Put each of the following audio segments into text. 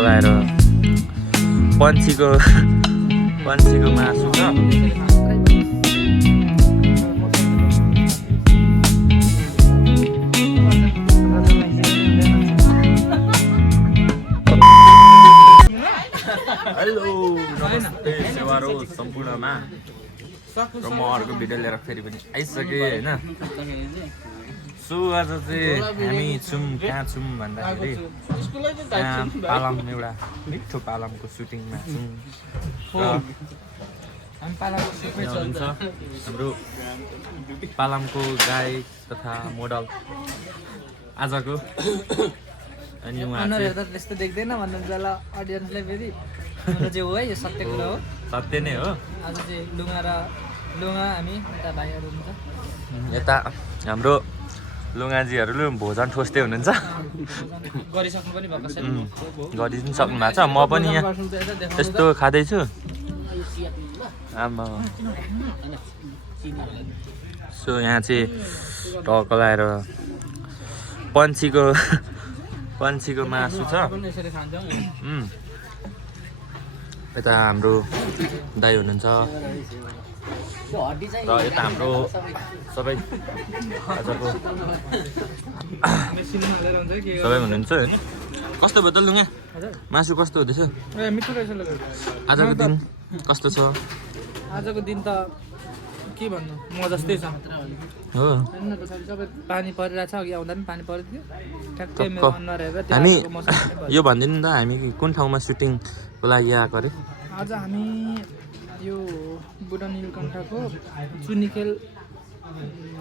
लगाएर पन्छीको मासु छ। हेलो नमस्ते सेवारो सम्पूर्णमा र म अर्को भिडियो लिएर फेरि पनि आइसकेँ होइन। सो आज चाहिँ हामी कहाँ छौँ भन्दाखेरि यहाँ पालम एउटा मिठो पालमको सुटिङमा छौँ र हुनुहुन्छ हाम्रो पालमको गायक तथा मोडल आजको। अनि त्यस्तो देख्दैन भन्नुहुन्छ होला अडियन्सले फेरि चाहिँ हो है यो सत्य कुरा हो, सत्य नै हो। आज चाहिँ लुगा हामी यता भाइहरू हुन्छ, यता हाम्रो लुगाजीहरूले भोजन ठोस्दै हुनुहुन्छ। गरिसक्नु पनि भएको छ, गरिदिनु सक्नु भएको छ। म पनि यहाँ यस्तो खाँदैछु। आमा सो यहाँ चाहिँ टक्क लगाएर पन्छीको मासु छ। यता हाम्रो दाइ हुनुहुन्छ र यता हाम्रो सबै हुनुहुन्छ होइन। कस्तो भयो त लुगा मासु कस्तो हुँदैछ? मिठो रहेछ। आजको दिन कस्तो छ? आजको दिन त के भन्नु, म जस्तै छ हो। हेर्नु पछाडि सबै पानी परिरहेछ, अघि आउँदा पनि पानी परिदियो ठ्याक्कै मेरो अनुहार हेरेर। हामी यो भनिदिनु नि त, हामी कुन ठाउँमा सुटिङको लागि आएको अरे? आज हामी यो बुढा नीलकण्ठको चुनिखेल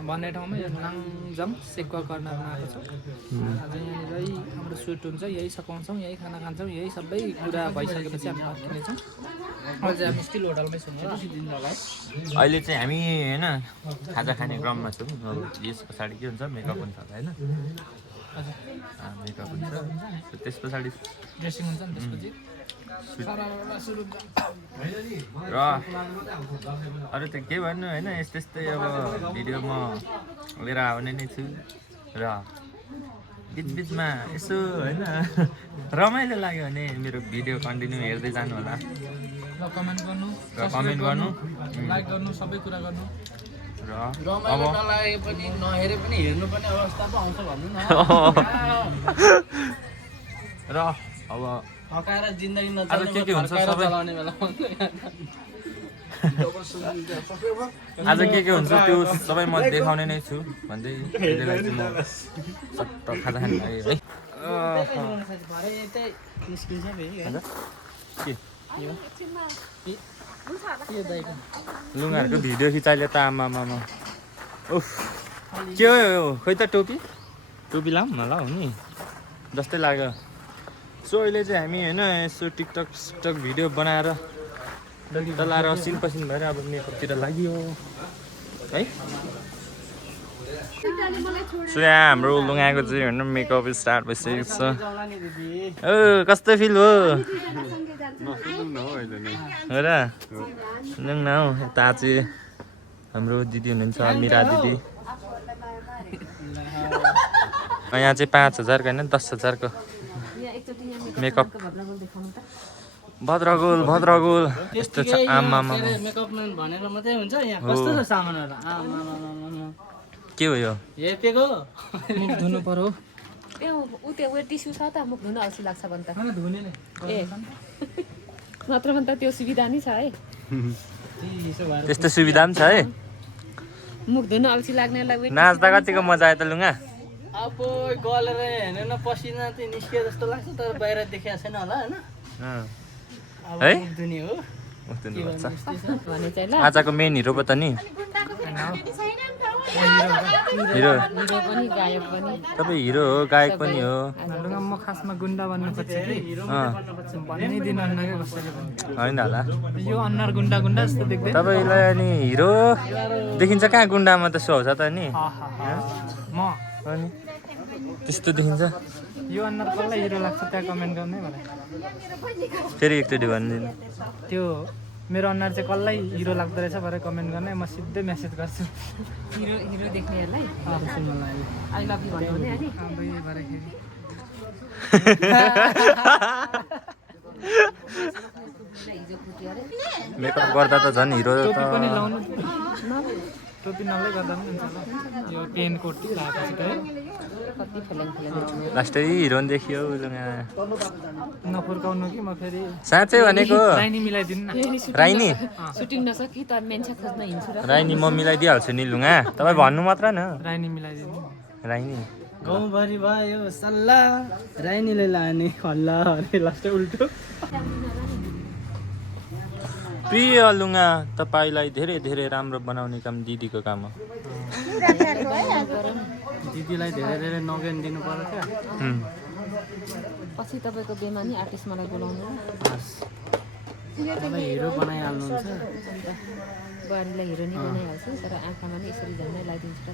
भन्ने ठाउँमा यो नाङजङ सेकुवा कर्नरमा आएको छ। आज यहीँनिरै हाम्रो सुट हुन्छ, यही सघाउँछौँ, यही खाना खान्छौँ, यही सबै कुरा भइसकेपछि हामी फर्किनेछौँ। अहिले चाहिँ हामी स्टिल होटलमै छौँ होला। अहिले चाहिँ हामी होइन खाजा खाने क्रममा छौँ। अब यस पछाडि के हुन्छ, मेकअप हुन्छ होला होइन। मेकअप हुन्छ, त्यस पछाडि ड्रेसिङ हुन्छ नि, त्यसपछि र अरू त के भन्नु होइन। यस्तै अब भिडियो म लिएर आउने नै छु र बिचमा यसो होइन रमाइलो लाग्यो भने मेरो भिडियो कन्टिन्यू हेर्दै जानु होला र कमेन्ट गर्नु, लाइक गर्नु, सबै कुरा गर्नु। र रमाइलो नलागे पनि नहेरे पनि हेर्नुपर्ने अवस्था पो आउँछ भन्नु न। र अब हकाएर जिन्दगी आज के हुन्छ सबै आज के हुन्छ त्यो सबै म देखाउने नै छु भन्दै त्यसलाई चाहिँ म सट्ट खाजा खाने लाग्यो है। लुगाहरूको भिडियो खिचाइले त आमामा उफ के हो यो? खोइ त टोपी लाऊँ होला हो नि जस्तै लाग्यो। सो अहिले चाहिँ हामी होइन यसो टिकटक भिडियो बनाएर तलाएर असिन पसिन भएर अब मेकअपतिर लाग्यो है। सो यहाँ हाम्रो लुगाको चाहिँ होइन मेकअप स्टार्ट भइसकेको छ। ओ कस्तो फिल हो हो र? जाउँ न हौ। यता चाहिँ हाम्रो दिदी हुनुहुन्छ, मिरा दिदी। यहाँ चाहिँ 5,000 होइन 10,000 को मेकअप। भद्रगोल यस्तो छ। आमामा मेकअप मैन भनेर मात्रै हुन्छ, यहाँ कस्तो छ सामानहरु? आमामा के हो यो? हेपेको मुख धुनु पर्यो। उ त्यो टिस्यु छ त, मुख धुन अल्छी लाग्छ भने त हैन धुने नै ए मात्र भने त त्यो सुविधा नि छ है। त्यस्तो सुविधा पनि छ है। मुख धुन अल्छी लाग्नेलाई नाच्दा कतिको मजा आयो त लुगा? अब गलेर हेर्न पसिना चाहिँ निस्कियो जस्तो लाग्छ, तर बाहिर देखिया छैन होला हैन। है मुख धुने हो भने चाहिँ ल। आजको मेन हिरो पो त नि? हिरो पनि गायक पनि। तपाईँ हिरो हो, गायक पनि हो। म खासमा गुन्डा बन्न खोज्छु कि भन्नै दिनु अन्ना के कसैले पनि होइन होला। यो अनुहार गुन्डा जस्तो देख्दैन तपाईँलाई अनि हिरो देखिन्छ कहाँ? गुन्डामा त सो छ त नि। म अनि त्यस्तो देखिन्छ। यो अनुहार कसलाई हिरो लाग्छ त्यहाँ कमेन्ट गर्ने भने फेरि एकचोटि भनिदिनु। त्यो मेरो अनुहार चाहिँ कसलाई हिरो लाग्दो रहेछ भनेर कमेन्ट गर्ने, म सिधै मेसेज गर्छु। हिरो देख्नेहरूलाई आई लभ यु भन्नु भने अनि मेकअप गर्दा त झन् हिरो त टोपी पनि लाउनु टोपी नलै गर्दा पनि हुन्छ होला यो पेन कोटी लगाएको छ है कति फेलेङ लास्टै हिरो देखियो लुगा नफुर्काउनु कि म फेरि साँच्चै भनेको राइनी मिलाइदिनु न राइनी सुटिङ नसकी त मान्छे खोज्न हिँड्छु र राइनी म मिलाइदिइहाल्छु नि लुगा तपाईँ भन्नु मात्र न राइनी मिलाइदिनु राइनी गाउँभरि भयो सल्लाह राइनीले लाने हल्ला अरे लास्टै उल्टो प्रिय लुगा तपाईँलाई धेरै धेरै राम्रो बनाउने काम दिदीको काम हो दिदीलाई धेरै धेरै नगेन दिनु पर्यो क्या पछि तपाईँको बेमानी आर्टिस्ट मलाई बोलाउनु तपाईँ हिरो बनाइहाल्नुहुन्छ बुहारीलाई हिरोनी बनाइहाल्छु तर आँखामा नि यसरी झन्डै लगाइदिन्छु र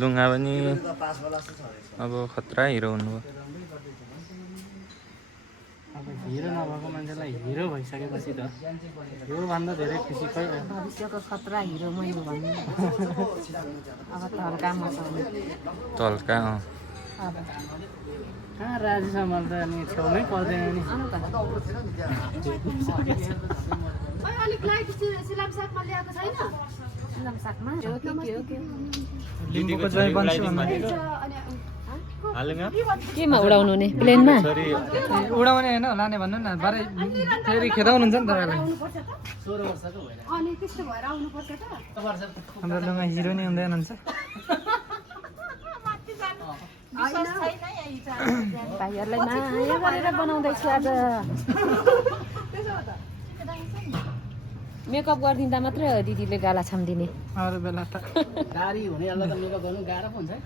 लुगा पनि अब खतरा हिरो हुनुभयो अब हिरो नभएको मान्छेलाई हिरो भइसकेपछि त योभन्दा धेरै खुसी खै भविष्यको खतरा हिरो मैले भन्नु अब त हल्का मसँग तल्का कहाँ राजी सम्हाल त अनि छेउमै पर्दैन नि सागमा लिम्बूको जय बन्छु भन्नु केमा उडाउनु नि प्लेनमा उडाउने होइन लाने भन्नु न बारे फेरि खेदाउनुहुन्छ नि तपाईँलाई हाम्रो लुगा हिरो नै हुँदैन हुन्छ भाइहरूलाई माया गरेर बनाउँदैछु आज मेकअप गरिदिँदा मात्रै हो दिदीले गाला छाम्दिने अरू बेला त गाडी हुनेहरूलाई त मेकअप गर्नु गाह्रो पो हुन्छ है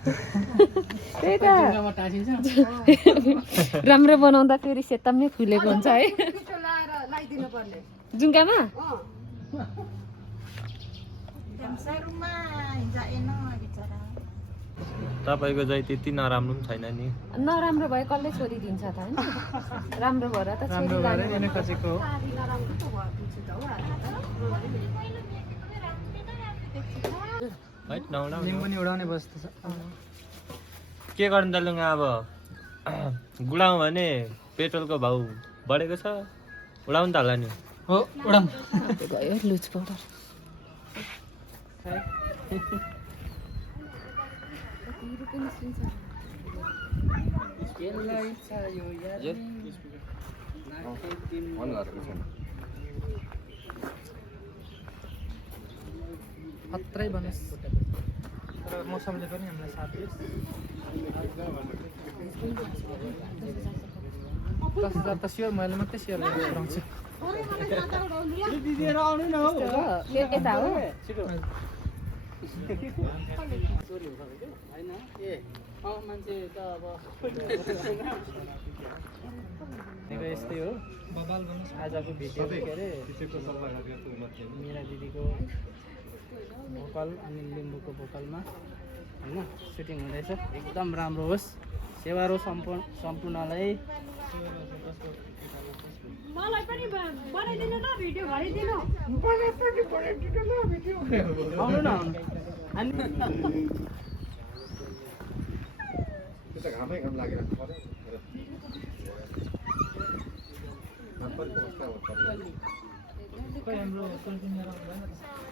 त्यही त ढुङ्गामा टाँसिन्छ राम्रो बनाउँदा फेरि सेतामै फुलेको हुन्छ है जुङ्गामा तपाईँको जय त्यति नराम्रो पनि छैन नि नराम्रो भए कसले छोरी दिन्छ त होइन राम्रो भएर त राम्रो भएर यिनी खोजेको हो लिम्बू नि उडाउने बस्दैछ के गर्नु त लुगा अब गुडाउँ भने पेट्रोलको भाउ बढेको छ उडाउनु त होला नि हो उडाम गयो लुज पाउडर खत्रै बनोस् तर मौसमले पनि हामीलाई साथ दियोस् 10,000 त स्योर मैले मात्रै स्योर गरेर उडाउँछु दिदीहरू आउनु न हौ यता हो होइन ए मान्छे त अब यस्तै हो बबाल बनोस् आजको भिडियो के अरे मिरा दिदीको भोकल अनि लिम्बूको भोकलमा होइन सुटिङ हुँदैछ एकदम राम्रो होस् सेवा रो सम्पूर्णलाई मलाई पनि बनाइदिनु ल भिडियो भरिदिनु आउनु न आउनु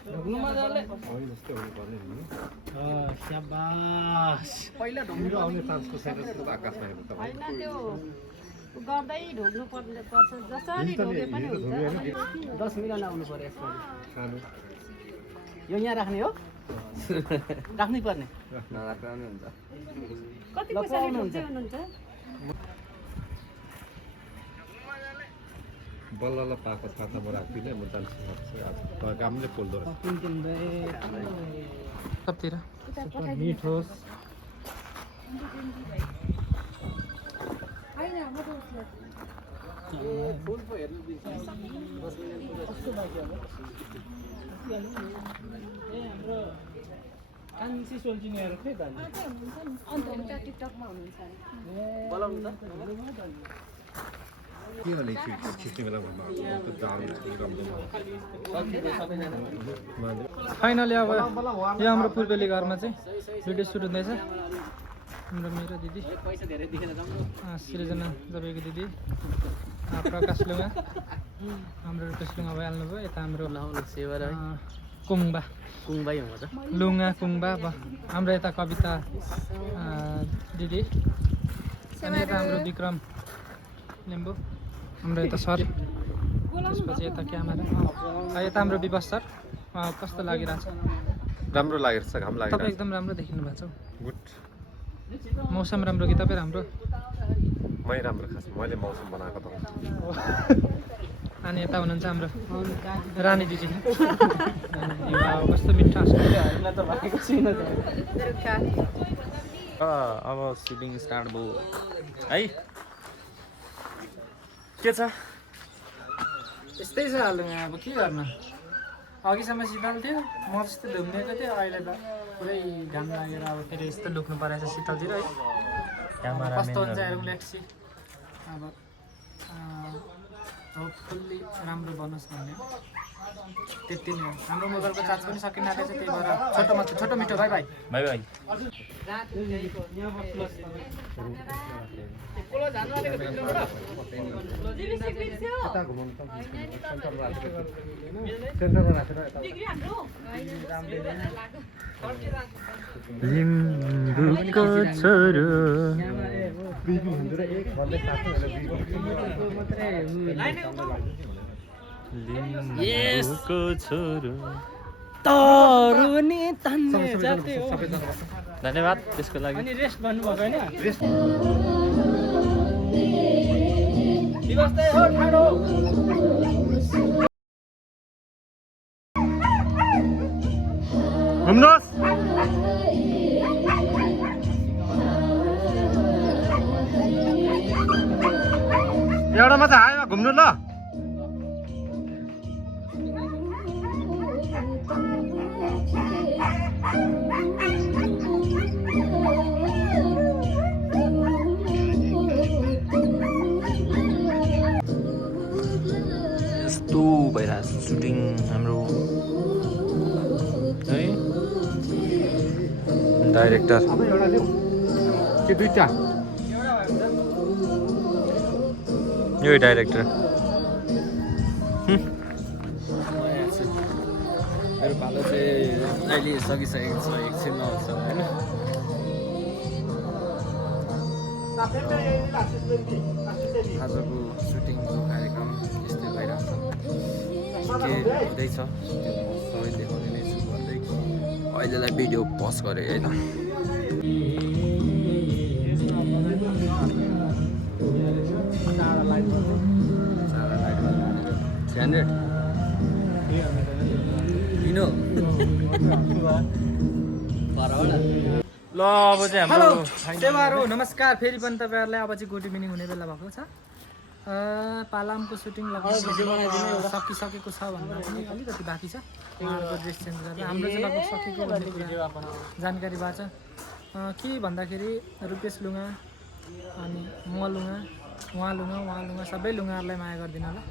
ढोग्नु मजाले स्याबास पहिला ढोग्नु होइन त्यो गर्दै ढोग्नु पर्छ जसरी ढोगे पनि हुन्छ 10 मिनट आउनु पर्यो यसमा यो यहाँ राख्ने हो राख्नै पर्ने कति पैसाले ढोग्दै हुनुहुन्छ बल्ल पाएको छातामा राखिदिने म जान्छु कामले पोल्दो सबतिर मिठ होस् हाम्रो कान्छी सोल्चिनेहरू खै त अन्त टिकटकमा हुनुहुन्छ बोलाउनु त के भने खिच्ने बेला भन्नु त्यो जाडो फाइनली अब यो हाम्रो पूर्वेली घरमा चाहिँ भिडियो सुट हुँदैछ। हाम्रो मेरो दिदी सृजना तपाईँको दिदी प्रकाश लुगा हाम्रो रुपेश लुगा भइहाल्नु भयो। यता हाम्रो कुङबा लुगा कुङबा हाम्रो यता कविता दिदी अनि यता हाम्रो विक्रम लिम्बू हाम्रो यता सर त्यसपछि यता क्यामेरा यता हाम्रो विवास सर कस्तो लागिरहेछ? राम्रो लागेको छ घाम लागेको तपाईँ एकदम राम्रो देखिनु भएको छ। गुड मौसम राम्रो कि तपाईँ राम्रो? मै राम्रो खास मैले मौसम बनाएको त अनि यता हुनुहुन्छ हाम्रो रानी दिदी कस्तो मिठो अब सुटिङ स्टार्ट भयो है। के छ यस्तै छ हाल्नु अब के गर्नु। अघिसम्म शीतल थियो म जस्तो धुम्मिएको थियो अहिले त पुरै घाम लागेर अब फेरि यस्तो लुक्नु परेछ शीतलतिर है। कस्तो हुन्छ हेरौँ लेट्स सी। अब फुल्ली राम्रो बनोस् भन्ने त्यति नै हो। हाम्रो मोबाइलको चार्ज पनि सकिन आँटेछ त्यही भएर छोटो मिठो भाइ भाइ भाइ भाइ लिम्बूको छोरो लिम्बूको छोरो धन्यवाद त्यसको लागि। अनि रेस्ट भन्नुभएको होइन? घुम्नुहोस् एउटा मात्र हाइमा घुम्नु ल। यस्तो भइरहेको छ सुटिङ हाम्रो है। डाइरेक्टर के दुईटा यो डाइरेक्टर मेरो पालो चाहिँ अहिले सकिसकेको छ एकछिनमा आउँछ होइन। आजको सुटिङको कार्यक्रम यस्तै भइरहेको छ। के हुँदैछ त्यो म सबै देखाउने नै छु भन्दै अहिलेलाई भिडियो पज गरेँ होइन। ल अब चाहिँ हेलो हाम्रो सेवारो नमस्कार। फेरि पनि तपाईँहरूलाई अब चाहिँ गुड इभिनिङ हुने बेला भएको छ। पालामको सुटिङ लगभग सकिसकेको छ भन्दा पनि अलिकति बाँकी छ। उहाँहरूको ड्रेस चेन्ज गरेर हाम्रो चाहिँ लगभग सकेको भन्ने कुरा जानकारी भएको छ। के भन्दाखेरि रुपेश लुगा अनि म लुगा उहाँ लुगा सबै लुगाहरूलाई माया गरिदिनु होला।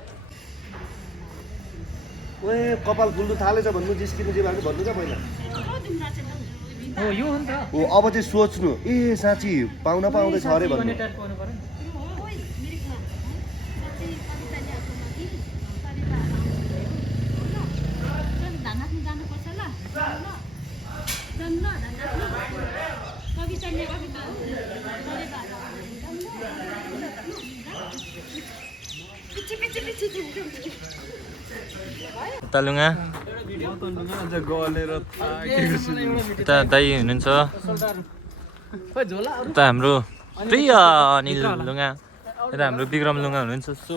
ओए कपाल फुल्नु थालेछ भन्नु जिस्किनु जे भएको भन्नु क्या पहिला हो यो हो नि त। हो अब चाहिँ सोच्नु ए साँच्ची पाउन पाउँदैछ अरे भन्नु तालुङा यता दाई हुनुहुन्छ, यता हाम्रो प्रिय अनिल लुङा, यता हाम्रो विक्रम लुङा हुनुहुन्छ। सो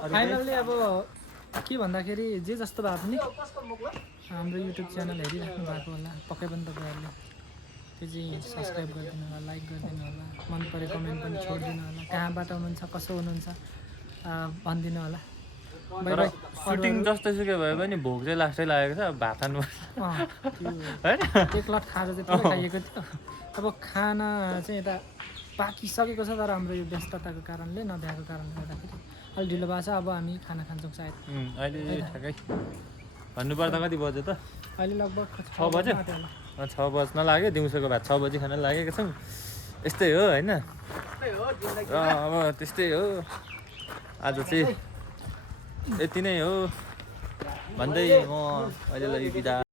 फाइनल्ली अब के भन्दाखेरि जे जस्तो भए पनि हाम्रो युट्युब च्यानल हेरिराख्नु भएको होला पक्कै पनि तपाईँहरूले त्यो चाहिँ सब्सक्राइब गरिदिनु होला, लाइक गरिदिनु होला, मन पऱ्यो कमेन्ट पनि छोडिदिनु होला, कहाँबाट हुनुहुन्छ कसो हुनुहुन्छ भनिदिनु होला। सुटिङ जस्तो सुकै भए पनि भोक चाहिँ लास्टै लागेको छ, भात खानु एक लट खाजा चाहिँ पुरा खाइएको थियो। अब खाना चाहिँ यता पाकिसकेको छ तर हाम्रो यो व्यस्तताको कारणले नभ्याएको कारणले गर्दाखेरि अलिक ढिलो भएको छ। अब हामी खाना खान्छौँ सायद। अहिले ठ्याक्कै भन्नुपर्दा कति बज्यो त? अहिले लगभग 6 बज्यो? 6 बज्न लाग्यो। दिउँसोको भात 6 बजी खान लागेको छौँ। यस्तै हो होइन? अब त्यस्तै हो। आज चाहिँ यति नै हो भन्दै म अहिलेलाई बिदा।